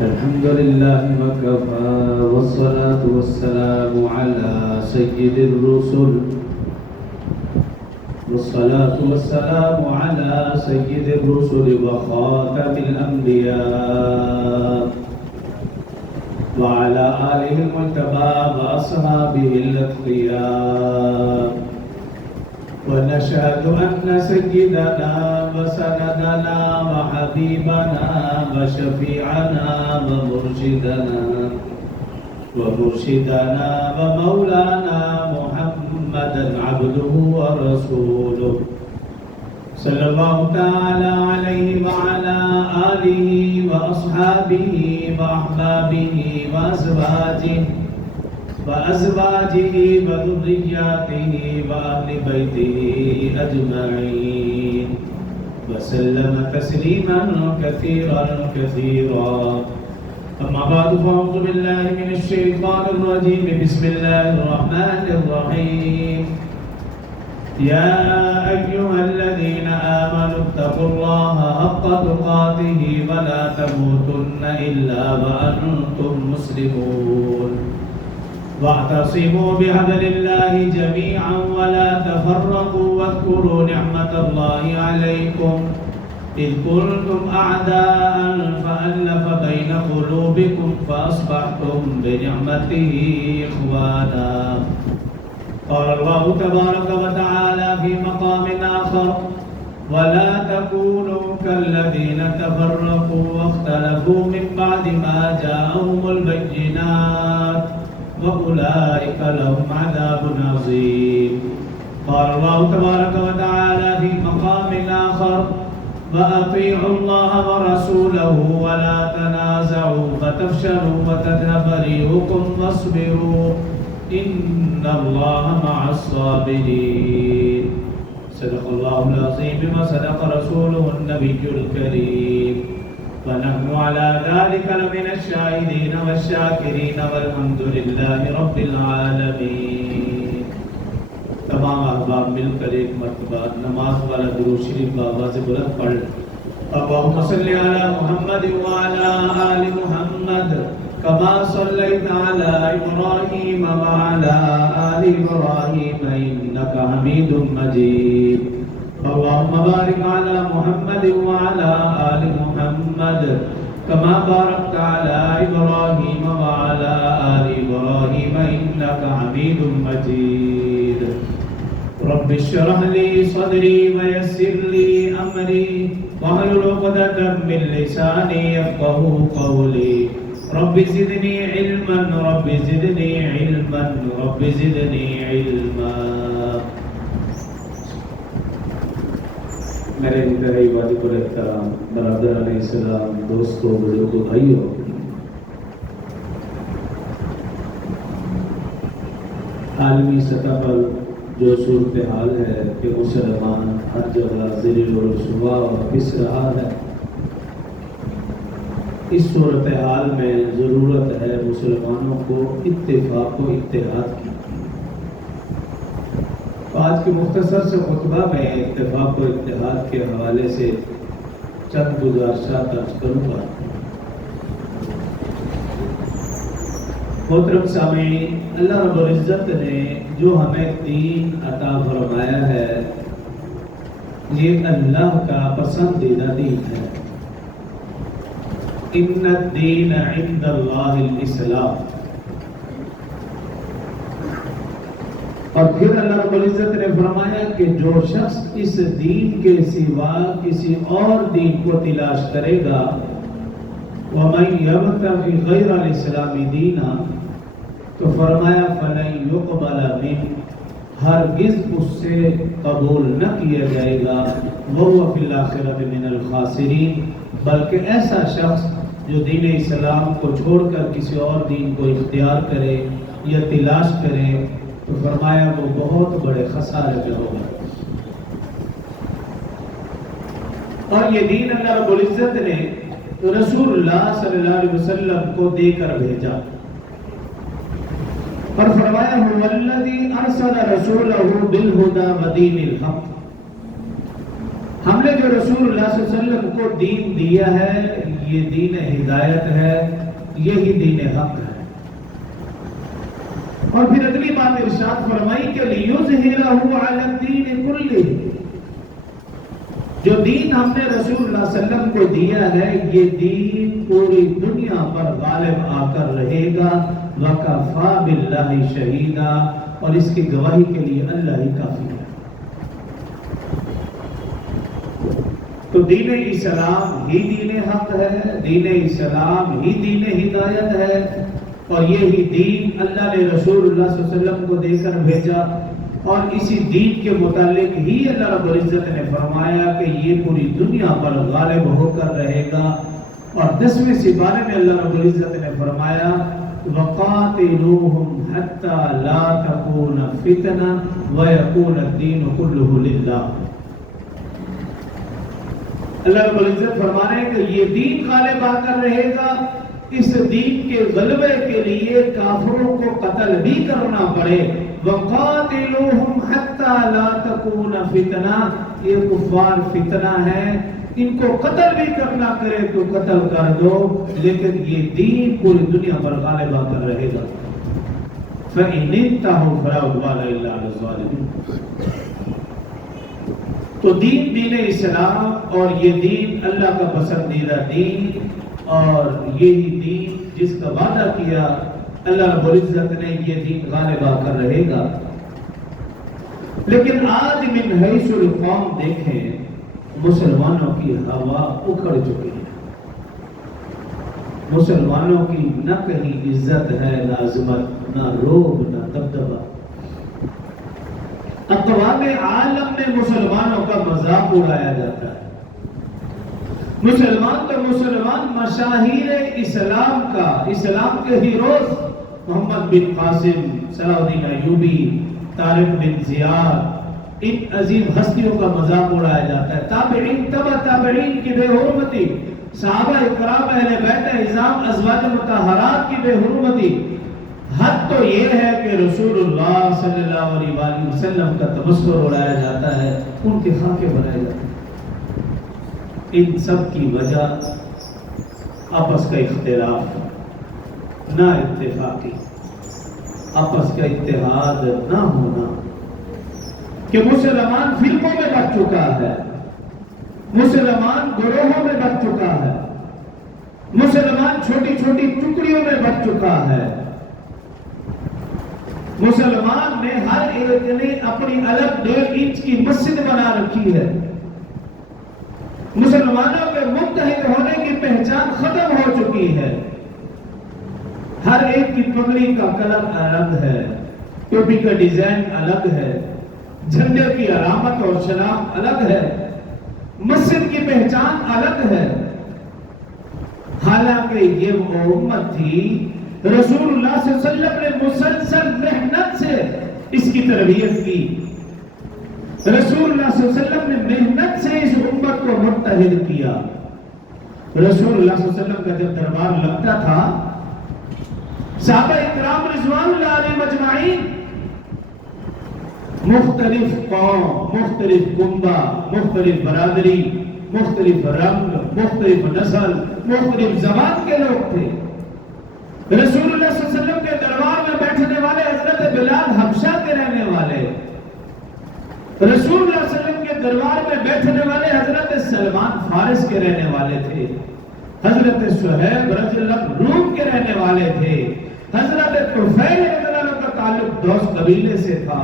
الحمد لله وكفى والصلاة والسلام على سيد الرسل وخاتم الأنبياء وعلى آله المجتبى وأصحابه الأتقياء ونشهد أن سيدنا وسندنا وحبيبنا وشفيعنا ومرشدنا ومولانا محمدا عبده ورسوله صلى الله تعالى عليه وعلى آله وأصحابه وأحبابه وأزواجه وذرياته وأهل بيته أجمعين وسلم تسليما كثيرا أما بعد فأعوذ بالله من الشيطان الرجيم بسم الله الرحمن الرحيم يا أيها الذين آمنوا اتقوا الله حق تقاته ولا تموتن إلا وأنتم مسلمون واعتصموا بحبل الله جميعا ولا تفرقوا واذكروا نعمة الله عليكم إذ كنتم أعداء فألف بين قلوبكم فأصبحتم بنعمته إخوانا قال الله تبارك وتعالى في مقام آخر ولا تكونوا كالذين تفرقوا واختلفوا من بعد ما جاءهم البينات وأولئك لهم عذاب عظيم قال الله تبارك وتعالى في مقام آخر وأطيعوا الله ورسوله ولا تنازعوا فتفشلوا وتذهب ريحكم واصبروا إن الله مع الصابرين صدق الله العظيم وصدق رسوله النبي الكريم ونحن على ذلك لمن الشاهدين والشاكرين والحمد لله رب العالمين تمام احباب مل کر ایک مرتبہ نماز والا درود شریف بآواز بلند پڑھ اللهم صل على محمد وعلى آل محمد كما صليت على إبراهيم وعلى آل إبراهيم إنك حميد مجيد اللهم بارك على محمد وعلى آل محمد كما باركت على إبراهيم وعلى آل إبراهيم إنك حميد مجيد رب اشرح لي صدري ويسر لي أمري واحلل عقدة من لساني يفقهوا قولي رب زدني علما رب زدني علما رب زدني علما میرے انتہائی واجب الاحترام برادران اسلام دوستوں بزرگوں بھائیوں عالمی سطح پر جو صورتحال ہے کہ مسلمان ہر جگہ ذلیل و رسوا اور پس رہا ہے اس صورتحال میں ضرورت ہے مسلمانوں کو اتفاق و اتحاد کی آج کے مختصر سے خطبہ میں اتفاق و اتحاد کے حوالے سے چند گزارشات درج کروں گا محترم سامعین اللہ رب العزت نے جو ہمیں دین عطا فرمایا ہے یہ اللہ کا پسندیدہ دین ہے ان الدین عند اللہ الاسلام اور پھر اللہ رب العزت نے فرمایا کہ جو شخص اس دین کے سوا کسی اور دین کو تلاش کرے گا وَمَنْ يَبْتَغِ غَيْرَ الْإِسْلَامِ دِينًا تو فرمایا فَلَنْ يُقْبَلَ مِنْهُ ہرگز اس سے قبول نہ کیا جائے گا وَهُوَ فِي الْآخِرَةِ مِنَ الْخَاسِرِينَ بلکہ ایسا شخص جو دین اسلام کو چھوڑ کر کسی اور دین کو اختیار کرے یا تلاش کرے تو فرمایا وہ بہت بڑے خسارے میں ہوگا اور یہ دین اللہ رب العزت نے رسول اللہ صلی اللہ علیہ وسلم کو دے کر بھیجا اور فرمایا هو الذی ارسل رسولہ بالہدی ودین الحق ہم نے جو رسول اللہ صلی اللہ علیہ وسلم کو دین دیا ہے یہ دین ہدایت ہے، یہی دین حق ہے۔ اور پھر اگلی بات ارشاد فرمائی کہ لِيُظْهِرَهُ عَلَى الدِّينِ كُلِّهِ، جو دین ہم نے رسول اللہ صلی اللہ علیہ وسلم کو دیا ہے، یہ دین پوری دنیا پر غالب آ کر رہے گا۔ وَكَفَى بِاللَّهِ شَهِيدًا، اور اس کی گواہی کے لیے اللہ ہی کافی ہے۔ تو دین اسلام ہی دین حق ہے، دین اسلام ہی دین ہدایت ہے، اور یہی دین اللہ نے رسول اللہ صلی اللہ علیہ وسلم کو دے کر بھیجا، اور اسی دین کے متعلق ہی اللہ رب العزت نے فرمایا کہ یہ پوری دنیا پر غالب ہو کر رہے گا۔ اور 10ویں سپارے میں اللہ رب العزت نے فرمایا وَقَاتِلُوهُمْ حَتَّى لَا تَكُونَ فِتْنَةٌ وَيَكُونَ الدِّينُ كُلُّهُ لِلَّهِ۔ اللہ رب العزت فرما رہے ہیں کہ یہ دین غالب آ کر رہے گا، اس دین کے غلبے کے لیے کافروں کو قتل بھی کرنا پڑے۔ وَقَاتِلُوهُمْ حَتَّى لَا تَكُونَ فِتْنَةٌ، یہ کفار فتنہ ہے، ان کو قتل بھی کرنا کرے تو قتل کر دو، لیکن یہ دین پوری دنیا پر غالب آ کر رہے گا۔ فَإِنِ انتَهُوا فَلَا عُدْوَانَ إِلَّا عَلَى الظَّالِمِينَ۔ تو دین اسلام، اور یہ دین اللہ کا پسندیدہ دین، اور یہی دین جس کا وعدہ کیا اللہ رب العزت نے، یہ دین غالب آ کر رہے گا۔ لیکن آج من حیث القوم دیکھیں، مسلمانوں کی ہوا اکھڑ چکی ہے، مسلمانوں کی نہ کہیں عزت ہے، نہ عظمت، نہ روب، نہ دبدبہ۔ اقوام عالم میں مسلمانوں کا مذاق اڑایا جاتا ہے۔ مسلمان تو مسلمان، مشاہیر اسلام کا، اسلام کے ہیروز محمد بن قاسم، صلاح الدین ایوبی، طارق بن زیاد، ان عظیم ہستیوں کا مذاق اڑایا جاتا ہے۔ تابعین، تبع تابعین کی بے حرمتی، صحابہ اکرام، اہل بیت اعظام، ازواج مطہرات کی بے حرمتی۔ حد تو یہ ہے کہ رسول اللہ صلی اللہ علیہ وآلہ وسلم کا تبصر اڑایا جاتا ہے، ان کے خاکے بنائے جاتے ہیں۔ ان سب کی وجہ آپس کا اختلاف، نہ اتفاقی، آپس کا اتحاد نہ ہونا، کہ مسلمان فرقوں میں بٹ چکا ہے، مسلمان گروہوں میں بٹ چکا ہے، مسلمان چھوٹی چھوٹی ٹکڑیوں میں بٹ چکا ہے۔ مسلمان نے ہر ایک نے اپنی الگ 1.5 انچ کی مسجد بنا رکھی ہے۔ مسلمانوں کے متحد ہونے کی پہچان ختم ہو چکی ہے۔ ہر ایک کی پگڑی کا کلر الگ ہے، ٹوپی کا ڈیزائن الگ ہے، جھنڈے کی علامت اور شناخت الگ ہے، مسجد کی پہچان الگ ہے۔ حالانکہ یہ وہ امت تھی، رسول اللہ صلی اللہ علیہ وسلم نے مسلسل محنت سے اس کی تربیت کی، رسول اللہ صلی اللہ علیہ وسلم نے محنت سے اس امت کو متحد کیا۔ رسول اللہ صلی اللہ علیہ وسلم کا جب دربار لگتا تھا، صحابہ اکرام رضوان اللہ علیہ مجمعین، مختلف قوم، مختلف کنبہ، مختلف برادری، مختلف رنگ، مختلف نسل، مختلف زبان کے لوگ تھے۔ رسول اللہ صلی اللہ علیہ وسلم کے دربار میں بیٹھنے والے حضرت بلال حبشہ کے رہنے والے، رسول اللہ صلی اللہ علیہ وسلم کے دربار میں بیٹھنے والے حضرت سلمان فارس کے رہنے والے تھے، حضرت صہیب رضی اللہ روم کے رہنے والے تھے، حضرت طفیل رضی اللہ عنہ کا تعلق دوس قبیلے سے تھا،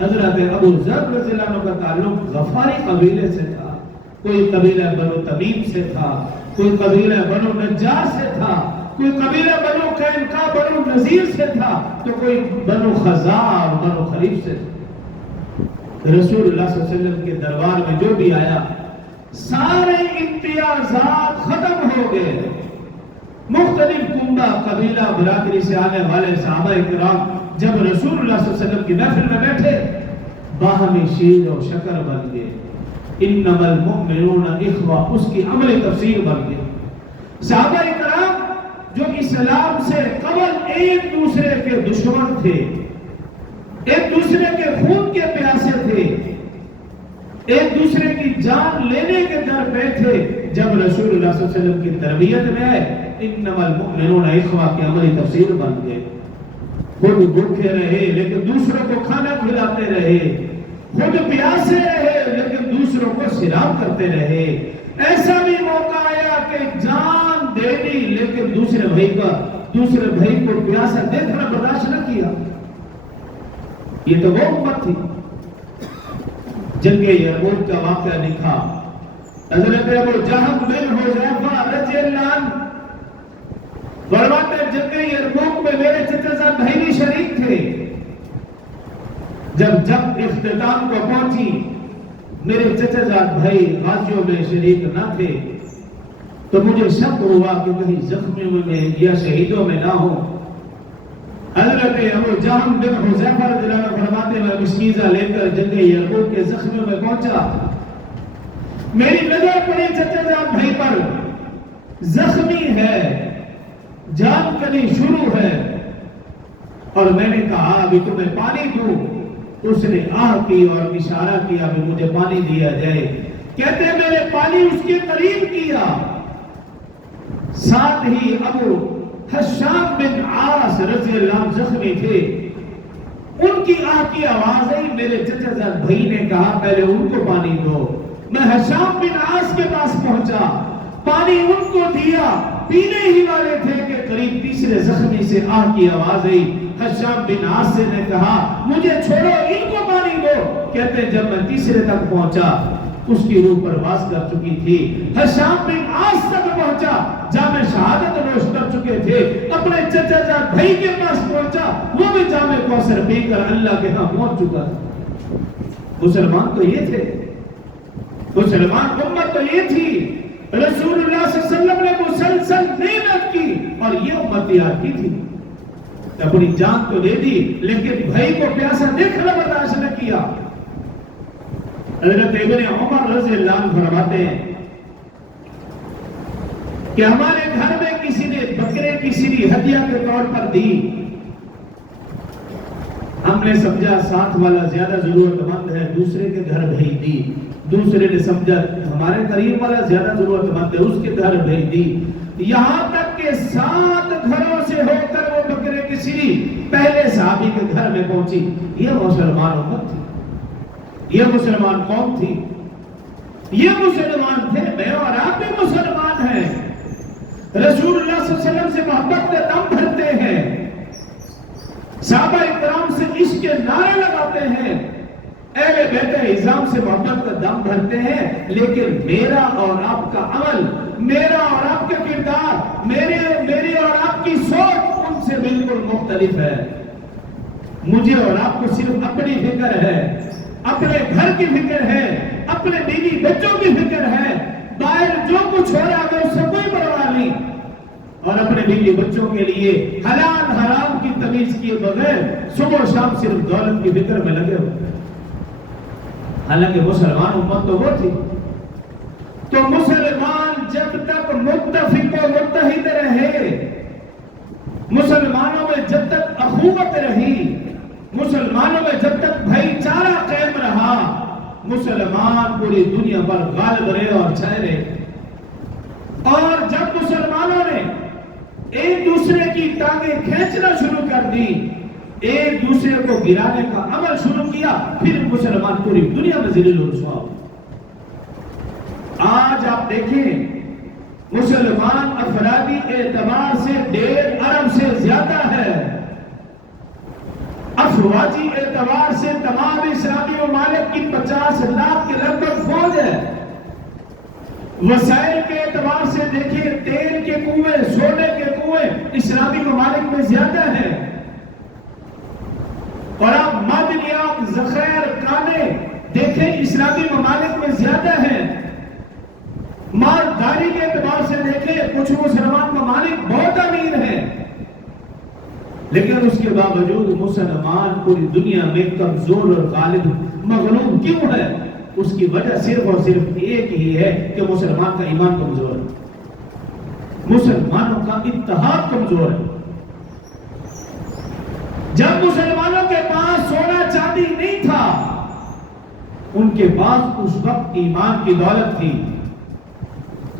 حضرت ابو ذر رضی اللہ عنہ کا تعلق غفاری قبیلے سے تھا، کوئی قبیلہ بنو تمیم سے تھا، کوئی قبیلہ بنو نجار سے تھا، کوئی قبیلہ بنو قینقاع بنو نذیر سے تھا، تو کوئی بنو خزاع اور بنو خلیف سے تھا۔ رسول اللہ صلی اللہ علیہ وسلم کے دربار میں جو بھی آیا، سارے امتیازات ختم ہو گئے۔ مختلف کنبہ، قبیلہ، برادری سے آنے والے صحابہ کرام جب رسول اللہ صلی اللہ علیہ وسلم کی محفل میں بیٹھے، باہمی شیر و شکر بن گئے۔ انما المؤمنون اخوہ، اس کی عملی تفسیر بن گئی۔ صحابہ کرام جو اسلام سے قبل ایک دوسرے کے دشمن تھے، ایک دوسرے کے خون کے پیاسے تھے، ایک دوسرے کی جان لینے کے در پہ تھے، جب رسول اللہ صلی اللہ علیہ وسلم کی تربیت میں آئے انما المؤمنون اخوہ کی عملی تفسیر بن گئے. خود بھوکے رہے لیکن دوسروں کو کھانا کھلاتے رہے, خود پیاسے رہے لیکن دوسروں کو سیراب کرتے رہے. ایسا بھی موقع آیا کہ جان دے دی لیکن دوسرے بھائی کو پیاسا دیکھنا برداشت نہ کیا. یہ تو وہ امت تھی. جنگ یرموک کا واقعہ لکھا حضرت ابو جہل بن حذیفہ رضی اللہ عنہ فرماتے ہیں جنگ یرموک میں میرے چچا جان بھائی بھی شریک تھے. جب اختتام کو پہنچی میرے چچا جان بھائی غازیوں میں شریک نہ تھے تو مجھے شک ہوا کہ کہیں زخمیوں میں یا شہیدوں میں نہ ہو. حضرت ابو جہل بن حذیفہ رضی اللہ عنہ فرماتے ہیں میں مشکیزہ لے کر جنگ یرموک کے زخمیوں میں پہنچا. میری نظر پڑی چچا جان بھائی پر, زخمی ہے, جان کنی شروع ہے, اور میں نے کہا ابھی تمہیں پانی دوں. اس نے آہ کی اور اشارہ کیا کہ مجھے پانی دیا جائے. کہتے ہیں میں نے پانی اس کے قریب کیا, ساتھ ہی ابو حشام بن عاص رضی اللہ عنہ زخمی تھے. ان کی آہ کی آواز آئی. میرے چچا جان بھائی نے کہا پہلے ان کو پانی دو. میں حشام بن عاص کے پاس پہنچا, پانی ان کو دیا, پینے ہی والے تھے کہ قریب تیسرے زخمی سے آہ کی آواز آئی. حشام بن عاص نے کہا مجھے چھوڑو, ان کو پانی دو. کہتے ہیں جب میں تیسرے تک پہنچا اس کی روح پرواز کر چکی تھی. حشام بن عاص تک پہنچا, جامِ شہادت نوش کر چکے تھے. اپنے چچا جان بھائی کے پاس پہنچا, وہ بھی جامِ کوثر پی کر اللہ کے ہاں پہنچ چکا تھا. مسلمان تو یہ تھے, مسلمان امت تو یہ تھی. رسول اللہ صلی اللہ علیہ وسلم نے مسلسل محنت کی اور یہ امت یاد کی تھی. اپنی جان تو دے دی لیکن بھائی کو پیاسا دیکھنا برداشت نہ کیا. حضرت ابن عمر رضی اللہ عنہ فرماتے ہیں کہ ہمارے گھر میں کسی نے بکرے کی سری ہدیہ کے طور پر دی. ہم نے سمجھا ساتھ والا زیادہ ضرورت مند ہے, دوسرے کے گھر بھیج دی. دوسرے نے سمجھا ہمارے قریب والا زیادہ ضرورت مند ہے, اس کے گھر بھیج دی. یہاں تک کہ 7 گھروں سے ہو کر وہ بکرے کی سری پہلے صحابی کے گھر میں پہنچی. یہ مسلمان امت تھی, یہ مسلمان قوم تھی, یہ مسلمان تھے. میں اور آپ بھی مسلمان ہیں, رسول اللہ صلی اللہ علیہ وسلم سے محبت کا دم بھرتے ہیں, صحابہ اکرام سے عشق کے نعرے لگاتے ہیں, اہل بیت عظام سے محبت کا دم بھرتے ہیں. لیکن میرا اور آپ کا عمل, میرا اور آپ کا کردار, میری اور آپ کی سوچ ان سے بالکل مختلف ہے. مجھے اور آپ کو صرف اپنی فکر ہے, اپنے گھر کی فکر ہے, اپنے بیوی بچوں کی فکر ہے. باہر جو کچھ ہو رہا ہے اس سے کوئی پرواہ نہیں, اور اپنے بیوی بچوں کے لیے حلال حرام کی تمیز کیے بغیر صبح و شام صرف دولت کی فکر میں لگے ہوئے. حالانکہ مسلمان امت تو وہ تھی. تو مسلمان جب تک متفق و متحد رہے, مسلمانوں میں جب تک اخوت رہی, مسلمانوں میں جب تک بھائی چارہ قائم رہا, مسلمان پوری دنیا پر غالب رہے اور چھائے رہے. اور جب مسلمانوں نے ایک دوسرے کی ٹانگیں کھینچنا شروع کر دی, ایک دوسرے کو گرانے کا عمل شروع کیا, پھر مسلمان پوری دنیا میں ذلیل و رسوا. آج آپ دیکھیں مسلمان افرادی اعتبار سے 1.5 ارب سے زیادہ ہے, افواجی اعتبار سے تمام اسلامی ممالک کی 50 لاکھ کے لگ بھگ فوج ہے. وسائل کے اعتبار سے دیکھیں تیل کے کنویں, سونے کے کنویں اسلامی ممالک میں زیادہ ہیں, اور آپ معدنیات, ذخائر, کانے دیکھیں اسلامی ممالک میں زیادہ ہیں. مالداری کے اعتبار سے دیکھیں کچھ مسلمان ممالک بہت امیر ہیں, لیکن اس کے باوجود مسلمان پوری دنیا میں کمزور اور غالب مغلوب کیوں ہے؟ اس کی وجہ صرف اور صرف ایک ہی ہے کہ مسلمان کا ایمان کمزور ہے, مسلمانوں کا اتحاد کمزور ہے. جب مسلمانوں کے پاس سونا چاندی نہیں تھا, ان کے پاس اس وقت ایمان کی دولت تھی.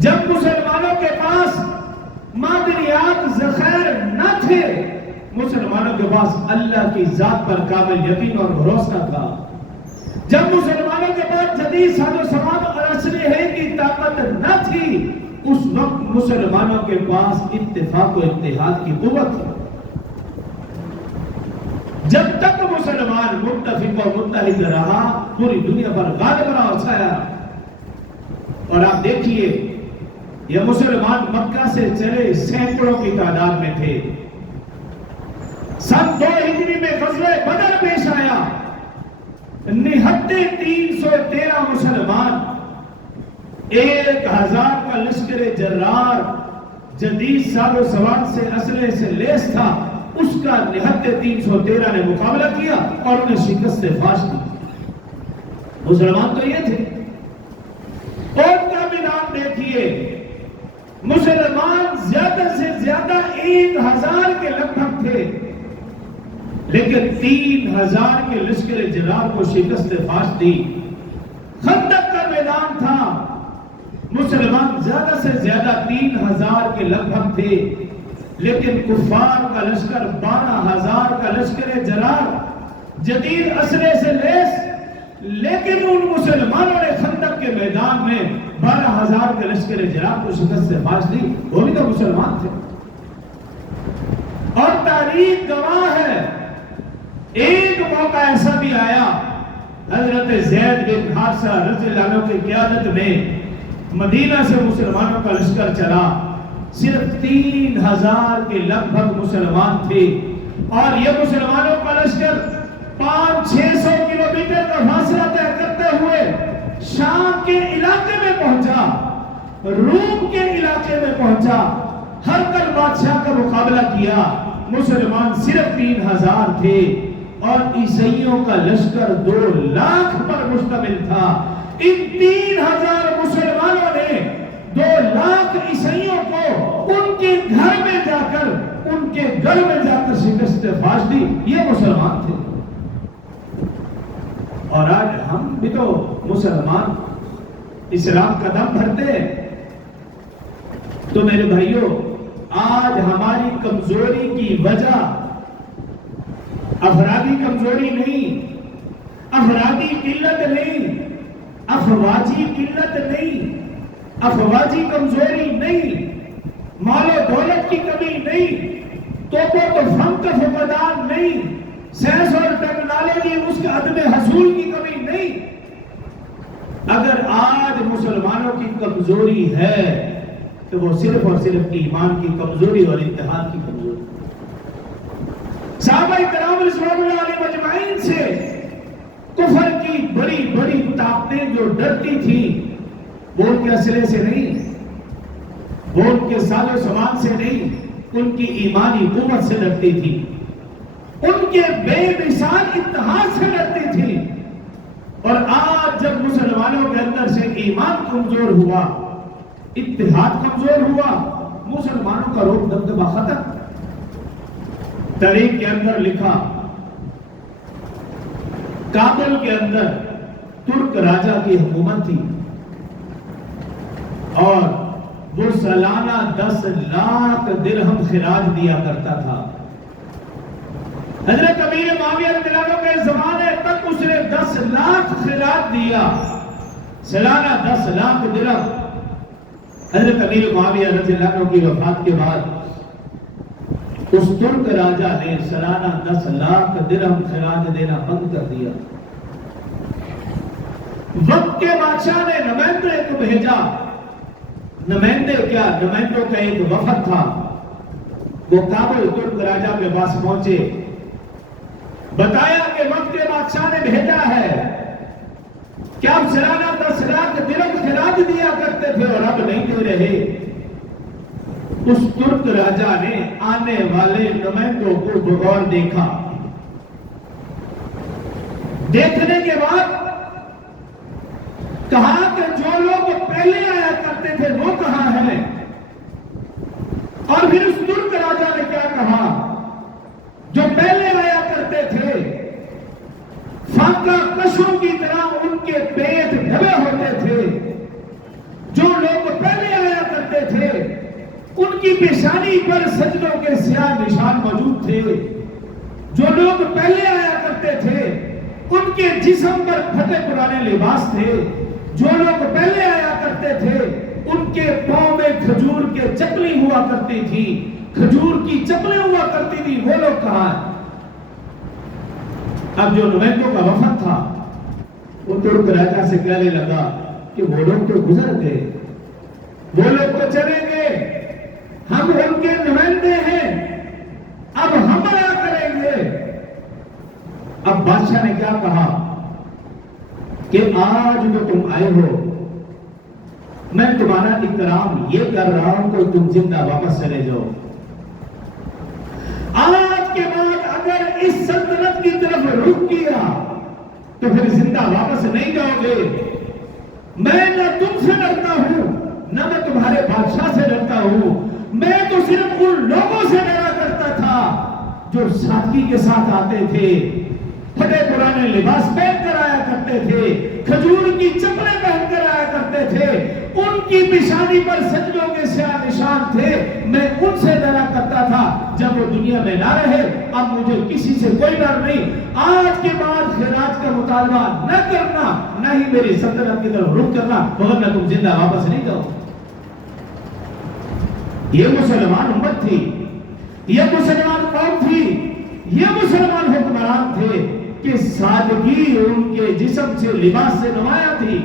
جب مسلمانوں کے پاس معدنیات ذخائر نہ تھے، مسلمانوں کے پاس اللہ کی ذات پر کامل یقین اور بھروسہ تھا۔ جب مسلمانوں کے پاس جدید ساز و سامان اور اسلحے کی طاقت نہ تھی، اس وقت مسلمانوں کے پاس اتفاق و اتحاد کی قوت تھی۔ جب تک مسلمان متفق و متحد رہا، پوری دنیا پر غالب رہا اور چھایا۔ اور آپ دیکھیے، یہ مسلمان مکہ سے چلے سینکڑوں کی تعداد میں تھے۔ سن 2 ہجری میں غزوہ بدر پیش آیا، نہتے 313 مسلمان، 1000 کا لشکر جرار جدید ساز و سامان سے اسلحے سے لیس تھا، اس کا نہتے 313 نے مقابلہ کیا اور انہیں شکست فاش دی۔ مسلمان تو یہ تھے۔ اور کا میدان دیکھیے، مسلمان زیادہ سے زیادہ 1000 کے لگ بھگ تھے، لیکن 3000 کے لشکر جرار کو شکست فاش دی۔ خندق کا میدان تھا، مسلمان زیادہ سے زیادہ 3000 کے لگ بھگ تھے، لیکن کفار کا لشکر 12000 کا لشکر جرار جدید اسلحے سے لیس، لیکن ان مسلمانوں نے خندق کے میدان میں 12000 کے لشکر جرار کو شکست سے فاش دی۔ وہ بھی تو مسلمان تھے۔ اور تاریخ گواہ ہے، ایک موقع ایسا بھی آیا، حضرت زید بن حارثہ رضی اللہ عنہ کی قیادت میں مدینہ سے مسلمانوں کا لشکر چلا، صرف 3000 کے لگ بھگ مسلمان تھے، اور یہ مسلمانوں کا لشکر 500-600 کلومیٹر کا فاصلہ طے کرتے ہوئے شام کے علاقے میں پہنچا، روم کے علاقے میں پہنچا، ہرقل بادشاہ کا مقابلہ کیا۔ مسلمان صرف 3000 تھے اور عیسائیوں کا لشکر 2,00,000 پر مشتمل تھا۔ ان 3000 مسلمانوں نے 2,00,000 عیسائیوں کو ان کے گھر میں جا کر شکست فاش دی۔ یہ مسلمان تھے۔ اور آج ہم بھی تو مسلمان اسلام کا دم بھرتے ہیں۔ تو میرے بھائیوں، آج ہماری کمزوری کی وجہ افرادی کمزوری نہیں، افرادی قلت نہیں، افواجی قلت نہیں، افواجی کمزوری نہیں، مال و دولت کی کمی نہیں، توپوں تو فن کا فقدان نہیں، سائنس اور ٹیکنالوجی اس کے عدم حصول کی کمی نہیں۔ اگر آج مسلمانوں کی کمزوری ہے تو وہ صرف اور صرف ایمان کی کمزوری اور اتحاد کی کمزوری۔ صحابہ کرام رضوان اللہ علیہ مجمعین سے کفر کی بڑی بڑی طاقتیں جو ڈرتی تھیں، وہ ان کے اسلحے سے نہیں، وہ ان کے ساز و سامان سے نہیں، ان کی ایمانی قوت سے ڈرتی تھی، ان کے بے مثال اتحاد سے ڈرتی تھی۔ اور آج جب مسلمانوں کے اندر سے ایمان کمزور ہوا، اتحاد کمزور ہوا، مسلمانوں کا روپ دبدبہ ختم۔ تاریخ کے اندر لکھا، کابل کے اندر ترک راجہ کی حکومت تھی اور وہ سالانہ 10,00,000 درہم خراج دیا کرتا تھا۔ حضرت امیر معاویہ رضی اللہ عنہ کے زمانے تک اس نے 10,00,000 خراج دیا، سالانہ 10,00,000 درہم۔ حضرت امیر معاویہ رضی اللہ عنہ کی وفات کے بعد اس ترک راجہ نے سالانہ 10,00,000 درہم خراج دینا بند کر دیا۔ وقت کے بادشاہ نے نمائندے کو بھیجا، نمائندوں کا ایک وفد تھا، وہ کابل ترک راجہ کے پاس پہنچے، بتایا کہ وقت کے بادشاہ نے بھیجا ہے کہ آپ سالانہ 10,00,000 درہم خراج دیا کرتے تھے اور اب نہیں دے رہے۔ اس ترک راجہ نے آنے والے نمائندوں کو بغور دیکھا، دیکھنے کے بعد کہا کہ جو لوگ پہلے آیا کرتے تھے وہ کہاں ہیں؟ اور پھر اس ترک راجہ نے کیا کہا؟ جو پہلے آیا کرتے تھے فاقہ کشوں کی طرح ان کے پیٹ دبے ہوتے تھے، جو لوگ پہلے آیا پیشانی پر سجدوں کے سیاہ نشان موجود تھے. جو لوگ پہلے آیا کرتے تھے ان کے جسم پر پھٹے پرانے لباس تھے. جو لوگ پہلے آیا کرتے تھے ان کے پاؤں میں کھجور کے چپلی ہوا کرتی تھی, کھجور کی چپلیں ہوا کرتی تھی. وہ لوگ کہاں ہیں؟ اب جو نمائندوں کا وفد تھا وہ ترک راجا سے کہنے لگا کہ وہ لوگ تو گزر گئے, وہ لوگ تو چلے گئے, ہم ان کے نمائندے ہیں, اب ہم آیا کریں گے. اب بادشاہ نے کیا کہا کہ آج جو تم آئے ہو میں تمہارا اکرام یہ کر رہا ہوں کہ تم زندہ واپس چلے جاؤ. آج کے بعد اگر اس سلطنت کی طرف رخ کیا تو پھر زندہ واپس نہیں جاؤ گے. میں نہ تم سے ڈرتا ہوں نہ میں تمہارے بادشاہ سے ڈرتا ہوں. میں تو صرف ان لوگوں سے ڈرا کرتا تھا جو سادگی کے ساتھ آتے تھے, پھٹے پرانے لباس پہن کر آیا کرتے تھے, کھجور کی چپلیں پہن کر آیا کرتے تھے. ان کی پیشانی پر سجدوں کے سیاہ نشان تھے. میں ان سے ڈرا کرتا تھا. جب وہ دنیا میں نہ رہے اب مجھے کسی سے کوئی ڈر نہیں. آج کے بعد خراج کا مطالبہ نہ کرنا, نہ ہی میری سلطنت کی طرف رخ کرنا, مگر میں تم زندہ واپس نہیں جاؤ. یہ مسلمان امت تھی, یہ مسلمان قوم تھی, یہ مسلمان حکمران تھے کہ سادگی ان کے جسم سے لباس سے نمایاں تھی.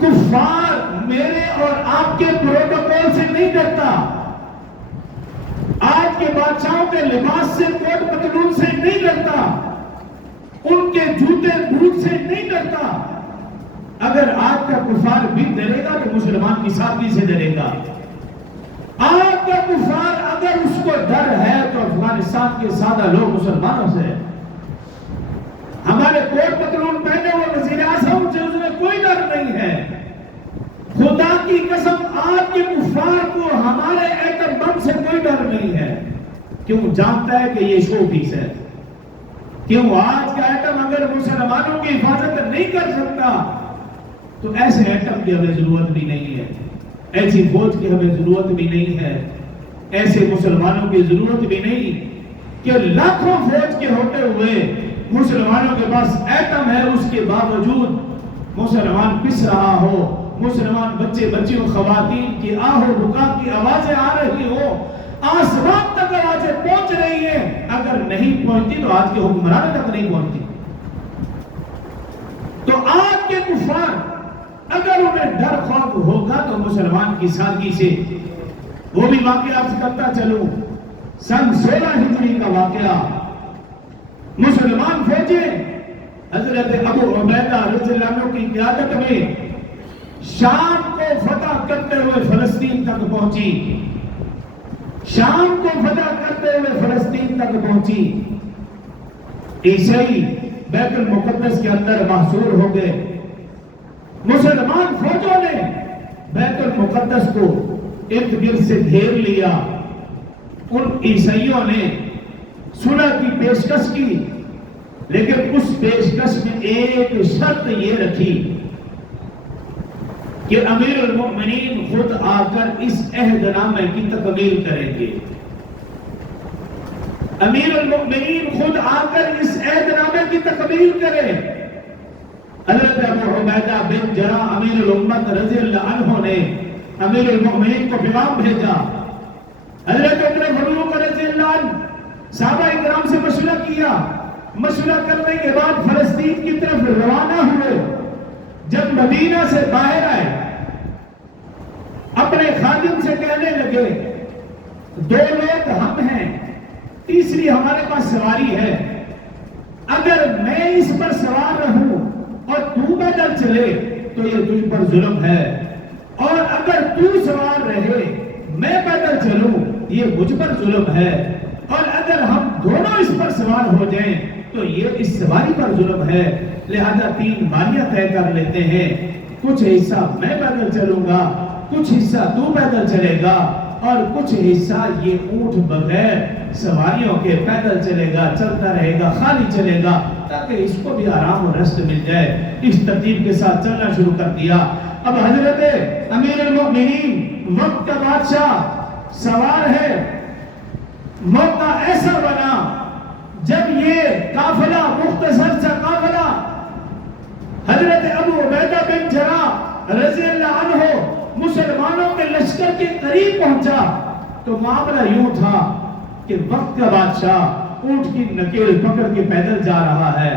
کفار میرے اور آپ کے پروٹوکول سے نہیں ڈرتا, آج کے بادشاہوں کے لباس سے, کوٹ پتلون سے نہیں ڈرتا, ان کے جوتے بوٹ سے نہیں ڈرتا. اگر آج کا کفار بھی ڈرے گا تو مسلمان کی سادگی سے ڈرے گا. آج کا کفار اگر اس کو ڈر ہے تو افغانستان کے سادہ لوگ مسلمانوں سے. ہمارے کوٹ پتلون پہنے ہوئے وزیر اعظم سے اس میں کوئی ڈر نہیں ہے. خدا کی قسم آج کے کفار کو ہمارے ایٹم بم سے کوئی ڈر نہیں ہے. کیوں؟ جانتا ہے کہ یہ شو پیس ہے. کیوں؟ آج کا ایٹم اگر مسلمانوں کی حفاظت نہیں کر سکتا تو ایسے ایٹم کی ہمیں ضرورت بھی نہیں ہے, ایسی فوج کی ہمیں ضرورت بھی نہیں ہے, ایسے مسلمانوں کی ضرورت بھی نہیں کہ لاکھوں فوج کے ہوتے ہوئے مسلمانوں کے پاس ایٹم ہے, اس کے باوجود مسلمان پس رہا ہو, مسلمان بچے بچیوں خواتین کی آہ و بکا کی آوازیں آ رہی ہو, آسمان تک آوازیں پہنچ رہی ہیں. اگر نہیں پہنچتی تو آج کے حکمرانوں تک نہیں پہنچتی. تو آج کے کفار اگر انہیں ڈر خوف ہوگا تو مسلمان کی سادگی سے. وہ بھی واقعہ آپ سے کرتا چلوں, سن 16 ہجری کا واقعہ. مسلمان فوجیں حضرت ابو عبیدہ رضی اللہ عنہ کی قیادت میں شام کو فتح کرتے ہوئے فلسطین تک پہنچی. شام کو فتح کرتے ہوئے فلسطین تک پہنچی. عیسائی بیت المقدس کے اندر محصور ہو گئے. مسلمان فوجوں نے بیت المقدس کو ارد گرد سے گھیر لیا. ان عیسائیوں نے صلح کی پیشکش کی, لیکن اس پیشکش میں ایک شرط یہ رکھی کہ امیر المؤمنین خود آ کر اس عہد نامے کی تکمیل کریں گے. امیر المؤمنین خود آ کر اس عہد نامے کی تکمیل کرے. حضرت ابو عبیدہ بن جراح امیر الامت رضی اللہ عنہ نے امیر المؤمنین کو پیغام بھیجا. حضرت عمر فاروق رضی اللہ عنہ صحابہ اکرام سے مشورہ کیا. مشورہ کرنے کے بعد فلسطین کی طرف روانہ ہوئے. جب مدینہ سے باہر آئے اپنے خادم سے کہنے لگے 2 لوگ ہم ہیں, تیسری ہمارے پاس سواری ہے. اگر میں اس پر سوار رہوں اور تو پیدل چلے تو یہ تجھ پر ظلم ہے, اور اگر تو سوار رہے میں پیدل چلوں یہ مجھ پر ظلم ہے, اور اگر ہم دونوں اس پر سوار ہو جائیں تو یہ اس سواری پر ظلم ہے. لہذا 3 باریاں طے کر لیتے ہیں, کچھ حصہ میں پیدل چلوں گا, کچھ حصہ تو پیدل چلے گا, اور کچھ حصہ یہ اونٹ بغیر سواریوں کے پیدل چلے گا, چلتا رہے گا, خالی چلے گا, تاکہ اس کو بھی آرام اور رست مل جائے. اس ترتیب کے ساتھ چلنا شروع کر دیا. اب حضرت امیر المؤمنین وقت کا بادشاہ سوار ہے. موقع ایسا بنا جب یہ قافلہ, مختصر سا قافلہ حضرت ابو عبیدہ بن جراح رضی اللہ عنہ مسلمانوں کے لشکر کے قریب پہنچا تو معاملہ یوں تھا کہ وقت کا بادشاہ اونٹ کی نکیل پکڑ کے پیدل جا رہا ہے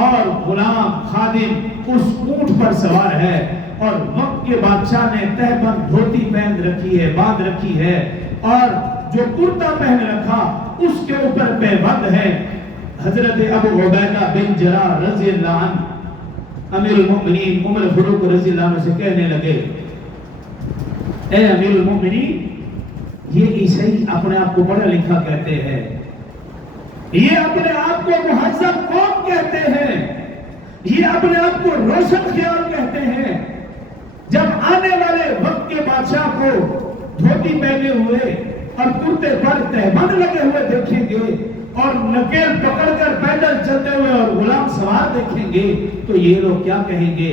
اور غلام خادم اس اونٹ پر سوار ہے, اور وقت کے بادشاہ نے تہبند دھوتی پہن رکھی ہے, باندھ رکھی ہے, اور جو کرتا پہن رکھا اس کے اوپر پہبند ہے. حضرت ابو عبیدہ بن جراح رضی اللہ عنہ امیر المؤمنین عمر فاروق رضی اللہ عنہ سے کہنے لگے, اے امیر المؤمنین, یہ عیسائی اپنے آپ کو پڑھا لکھا کہتے ہیں, یہ اپنے آپ کو مہذب قوم کہتے ہیں, یہ اپنے آپ کو روشن خیال کہتے ہیں. جب آنے والے وقت کے بادشاہ کو دھوتی پہنے ہوئے اور کرتے پر تہبند لگے ہوئے دیکھیں گے اور نکیل پکڑ کر پیدل چلتے ہوئے اور غلام سوار دیکھیں گے تو یہ لوگ کیا کہیں گے؟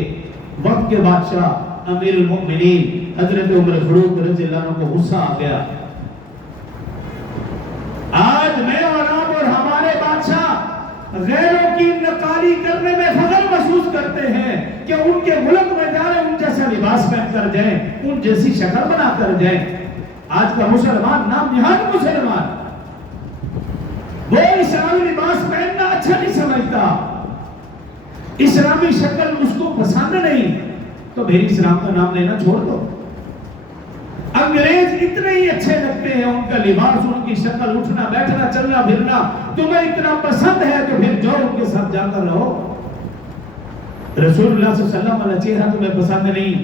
وقت کے بادشاہ امیر المؤمنین حضرت عمر فاروق رضی اللہ عنہ کو غصہ آ گیا. آج میں اور آپ اور ہمارے بادشاہ غیروں کی نقالی کرنے میں فخر محسوس کرتے ہیں کہ ان کے ملک میں جائیں, ان جیسا لباس پہن کر جائیں, ان جیسی شکل بنا کر جائیں. آج کا مسلمان نام نہاد مسلمان وہ اسلامی لباس پہننا اچھا نہیں سمجھتا, اسلامی شکل اس کو پسند نہیں, تو میری اسلام کا نام لینا چھوڑ دو. انگریز اتنے ہی اچھے لگتے ہیں, ان کا لباس, ان کی شکل, اٹھنا بیٹھنا چلنا پھرنا تمہیں اتنا پسند ہے تو پھر جاؤ ان کے ساتھ جا کر رہو. رسول اللہ صلی اللہ علیہ وسلم والا چہرہ تمہیں پسند نہیں,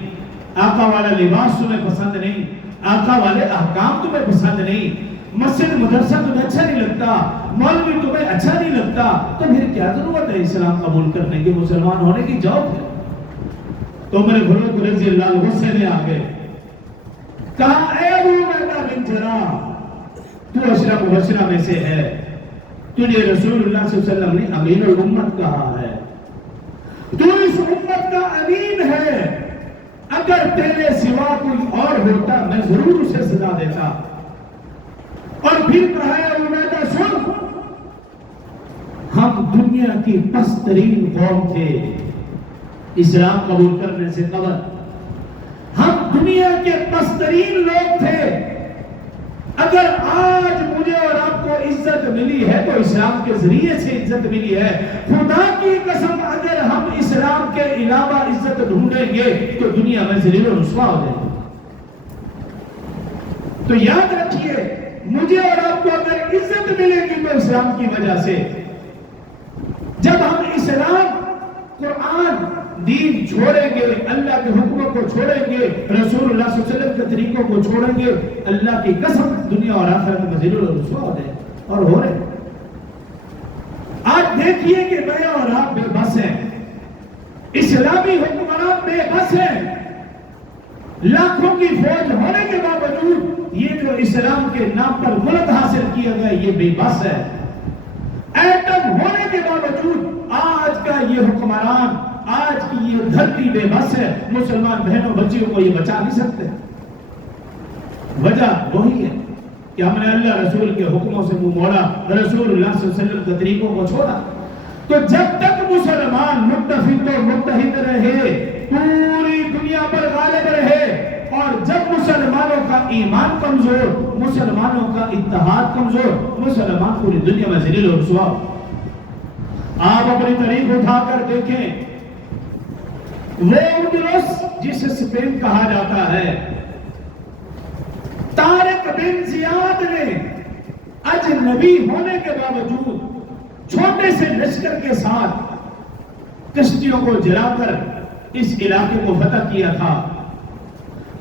آقا والا لباس تمہیں پسند نہیں, آقا والے احکام تمہیں پسند نہیں, مسجد مدرسہ تمہیں اچھا نہیں لگتا, مولوی تمہیں اچھا نہیں لگتا, تو پھر کیا ضرورت ہے اسلام قبول کرنے کی, مسلمان ہونے کی؟ جاؤ پھر. تو عمر فاروق رضی اللہ عنہ غصے میں آ گئے, کہا اے ابو عبیدہ بن جراح, تو عشرہ مبشرہ میں سے ہے, تجھے رسول اللہ صلی اللہ علیہ وسلم نے امین الامت کہا ہے, تو اس امت کا امین ہے, اگر تیرے سوا کوئی اور ہوتا میں ضرور اسے سزا دیتا. اور پھر کہا ہے ابو عبیدہ سن, ہم دنیا کی پست ترین قوم تھے اسلام قبول کرنے سے قبل, ہم دنیا کے پست ترین لوگ تھے, اگر آج مجھے اور آپ کو عزت ملی ہے تو اسلام کے ذریعے سے عزت ملی ہے. خدا کی قسم اگر ہم اسلام کے علاوہ عزت ڈھونڈیں گے تو دنیا میں ذلیل و رسوا ہو جائے گی. تو یاد رکھیے, مجھے اور آپ کو اگر عزت ملے گی تو اسلام کی وجہ سے. جب ہم اسلام, قرآن, دین چھوڑیں گے, اللہ کے حکموں کو چھوڑیں گے, رسول اللہ صلی اللہ علیہ وسلم کے طریقوں کو چھوڑیں گے, اللہ کی قسم دنیا اور آخرت میں ذلیل و رسوا ہو جائے, اور ہو رہے. آج دیکھیے کہ میں اور آپ بے بس ہیں, اسلامی حکمران بے بس ہیں, لاکھوں کی فوج ہونے کے باوجود یہ جو اسلام کے نام پر ملک حاصل کیا گیا یہ بے بس ہے. ایٹم ہونے کے باوجود آج کا یہ حکمران, آج کی یہ دھرتی بے بس ہے, مسلمان بہنوں بچیوں کو یہ بچا نہیں سکتے. وجہ وہی ہے کہ ہم نے اللہ رسول کے حکموں سے منہ موڑا, رسول اللہ صلی اللہ علیہ وسلم کے طریقوں کو چھوڑا. تو جب تک مسلمان متفق و متحد رہے, پوری دنیا پر غالب رہے, اور جب مسلمانوں کا ایمان کمزور, مسلمانوں کا اتحاد کمزور, مسلمان پوری دنیا میں ذلیل و رسوا. آپ اپنی تاریخ اٹھا کر دیکھیں, وہ اندلس جسے اسپین کہا جاتا ہے, طارق بن زیاد نے اجنبی ہونے کے باوجود چھوٹے سے لشکر کے ساتھ کشتیوں کو جلا کر اس علاقے کو فتح کیا تھا.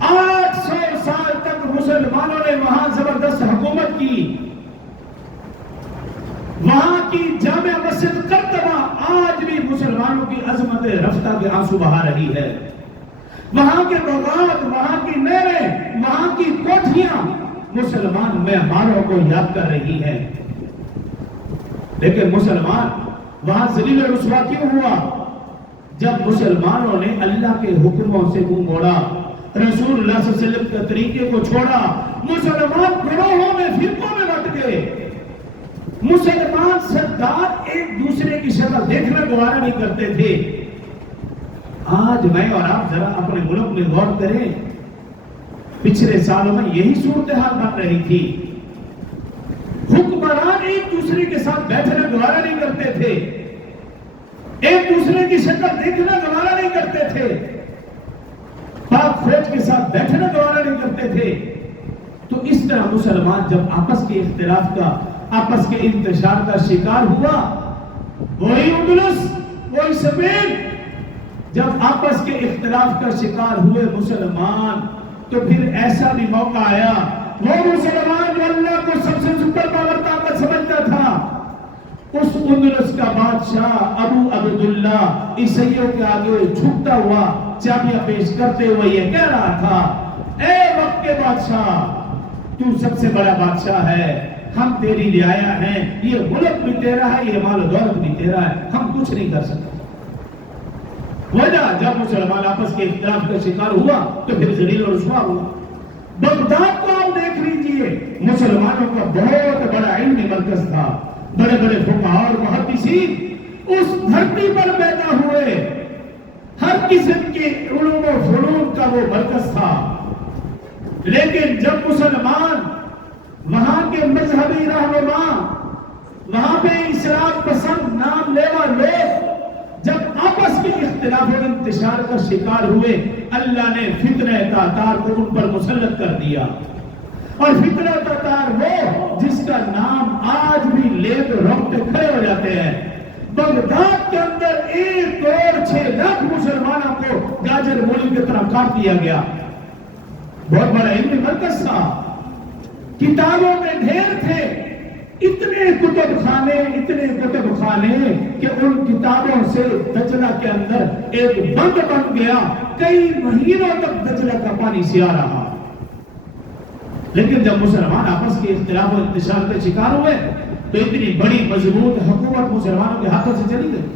800 سال تک مسلمانوں نے وہاں زبردست حکومت کی. وہاں کی جامع مسجد قرطبہ آج بھی مسلمانوں کی عظمت رفتہ کے آنسو بہا رہی ہے. وہاں کے باغات, وہاں کی نہریں, وہاں کی کوٹھیاں مسلمان معماروں کو یاد کر رہی ہیں. لیکن مسلمان وہاں ذلیل و رسوا کیوں ہوا؟ جب مسلمانوں نے اللہ کے حکموں سے منہ موڑا, رسول اللہ صلی اللہ علیہ وسلم کے طریقے کو چھوڑا، مسلمان گروہوں میں فرقوں میں بٹ گئے، مسلمان سردار ایک دوسرے کی شکل دیکھنا گوارا نہیں کرتے تھے۔ آج میں اور آپ ذرا اپنے ملک میں غور کریں، پچھلے سالوں میں یہی صورتحال بن رہی تھی، حکمران ایک دوسرے کے ساتھ بیٹھنا گوارا نہیں کرتے تھے، ایک دوسرے کی شکل دیکھنا گوارا نہیں کرتے تھے، پاک فوج کے ساتھ بیٹھنا گوارا نہیں کرتے تھے۔ تو اس طرح مسلمان جب آپس کے اختلاف کا، آپس کے انتشار کا شکار ہوا، وہی اندلس، وہی اسپین، جب آپس کے اختلاف کا شکار ہوئے مسلمان، تو پھر ایسا بھی موقع آیا، وہ مسلمان جو اللہ کو سب سے سپر پاور طاقت سمجھتا تھا، اس اندلس کا بادشاہ ابو عبداللہ عیسائیوں کے آگے جھکتا ہوا چابیاں پیش کرتے ہوئے یہ کہہ رہا تھا، اے وقت کے بادشاہ، تو سب سے بڑا بادشاہ ہے، ہم تیری رعایا ہیں، یہ ملک بھی تیرا ہے، یہ مال و دولت بھی تیرا ہے، ہم کچھ نہیں کر سکتے۔ وجہ جب مسلمان آپس کے اختلاف کا شکار ہوا تو پھر ذلیل اور رسوا ہوا۔ بغداد کو آپ دیکھ لیجئے، مسلمانوں کا بہت بڑا علمی مرکز تھا، بڑے بڑے فقہاء اور محدثین اس دھرتی پر پیدا ہوئے، ہر قسم کے علوم و فنون کا وہ مرکز تھا۔ لیکن جب مسلمان وہاں کے مذہبی رہنما، وہاں پہ اسلام پسند نام لیوا لوگ جب آپس کے اختلاف و انتشار کا شکار ہوئے، اللہ نے فتنہ تاتار کو ان پر مسلط کر دیا، اور فتنہ تاتار وہ جس کا نام آج بھی لے تو روکتے کھڑے ہو جاتے ہیں۔ بغداد کے اندر 1.6 کروڑ مسلمانوں کو گاجر مولی کی طرح کاٹ دیا گیا، بہت بڑا علمی مرکز تھا، کتابوں میں ڈھیر تھے، اتنے کتب خانے کہ ان کتابوں سے دجلہ کے اندر ایک بند بن گیا، کئی مہینوں تک دجلہ کا پانی سیا رہا۔ لیکن جب مسلمان آپس کے اختلاف و انتشار کے شکار ہوئے تو اتنی بڑی مضبوط حکومت مسلمانوں کے ہاتھوں سے چلی گئی۔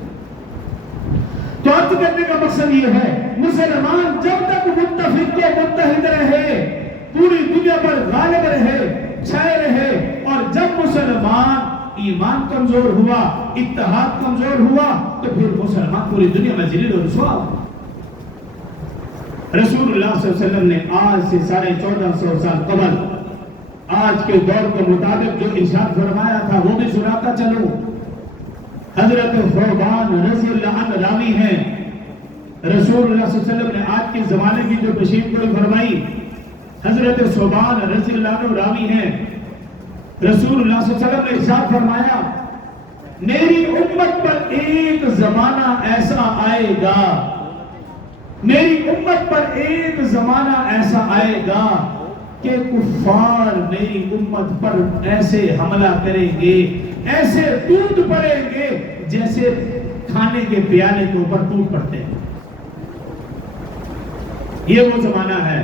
تو عرض کرنے کا مقصد یہ ہے، مسلمان جب تک متفق و متحد رہے، پوری دنیا پر غالب رہے، چھائے رہے، اور جب مسلمان ایمان کمزور ہوا، اتحاد کمزور ہوا، تو پھر مسلمان پوری دنیا میں ذلیل و رسوا ہوا۔ رسول اللہ صلی اللہ علیہ وسلم نے آج سے 1450 سال قبل آج کے دور کے مطابق جو ارشاد فرمایا تھا وہ بھی سناتا چلوں۔ حضرت ثوبان رضی اللہ عنہ راوی ہیں، رسول اللہ صلی اللہ علیہ وسلم نے آج کے زمانے کی جو تشریف گوئی فرمائی، حضرت ثوبان رضی اللہ عنہ راوی ہیں، رسول اللہ صلی اللہ علیہ وسلم نے ارشاد فرمایا، میری امت پر ایک زمانہ ایسا آئے گا، میری امت پر ایک زمانہ ایسا آئے گا کہ کفار میری امت پر ایسے حملہ کریں گے، ایسے ٹوٹ پڑیں گے جیسے کھانے کے پیالے کے اوپر ٹوٹ پڑتے ہیں۔ یہ وہ زمانہ ہے۔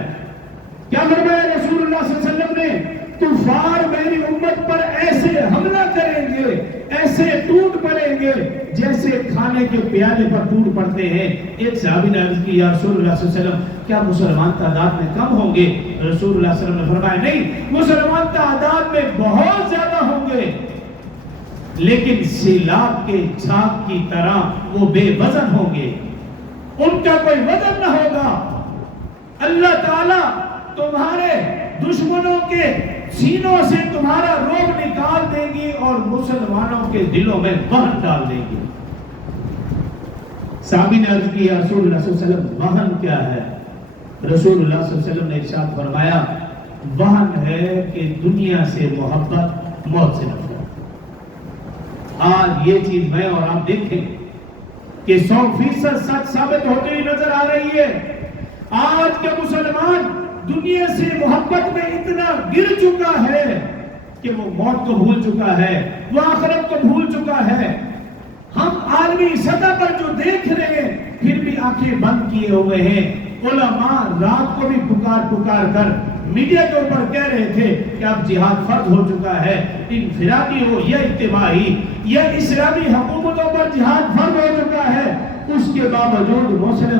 کیا فرمایا رسول اللہ صلی اللہ علیہ وسلم نے؟ کفار میری امت پر ایسے حملہ کریں گے، ایسے ٹوٹ پڑیں گے جیسے کھانے کے پیالے پر ٹوٹ پڑتے ہیں۔ ایک صحابی نے عرض کی، یا رسول اللہ صلی اللہ علیہ وسلم، کیا مسلمان تعداد میں کم ہوں گے؟ رسول اللہ صلی اللہ علیہ وسلم نے فرمایا، نہیں، مسلمان تعداد میں بہت زیادہ ہوں گے، لیکن سیلاب کے جھاگ کی طرح وہ بے وزن ہوں گے، ان کا کوئی وزن نہ ہوگا۔ اللہ تعالیٰ تمہارے دشمنوں کے سینوں سے تمہارا روب نکال دے گی اور مسلمانوں کے دلوں میں وہن ڈال دے گی۔ صحابی نے عرض کی، یا رسول اللہ صلی اللہ علیہ وسلم، وہن کیا ہے؟ رسول اللہ صلی اللہ علیہ وسلم نے ارشاد فرمایا، وہن ہے کہ دنیا سے محبت، موت سے نفرت۔ آج یہ چیز میں اور آپ دیکھیں کہ 100% سچ ثابت ہوتی ہوئی نظر آ رہی ہے۔ آج کے مسلمان دنیا سے محبت میں اتنا گر چکا ہے کہ وہ موت کو بھول چکا ہے، وہ آخرت کو بھول چکا ہے۔ ہم عالمی سطح پر جو دیکھ رہے ہیں پھر بھی آنکھیں بند کیے ہوئے ہیں۔ علماء رات کو بھی پکار کر میڈیا کے اوپر کہہ رہے تھے کہ اب جہاد فرض ہو چکا ہے، انفرادی ہو یا اجتماعی یا اسلامی حکومتوں پر جہاد فرض ہو چکا ہے۔ اس کے باوجود مسلم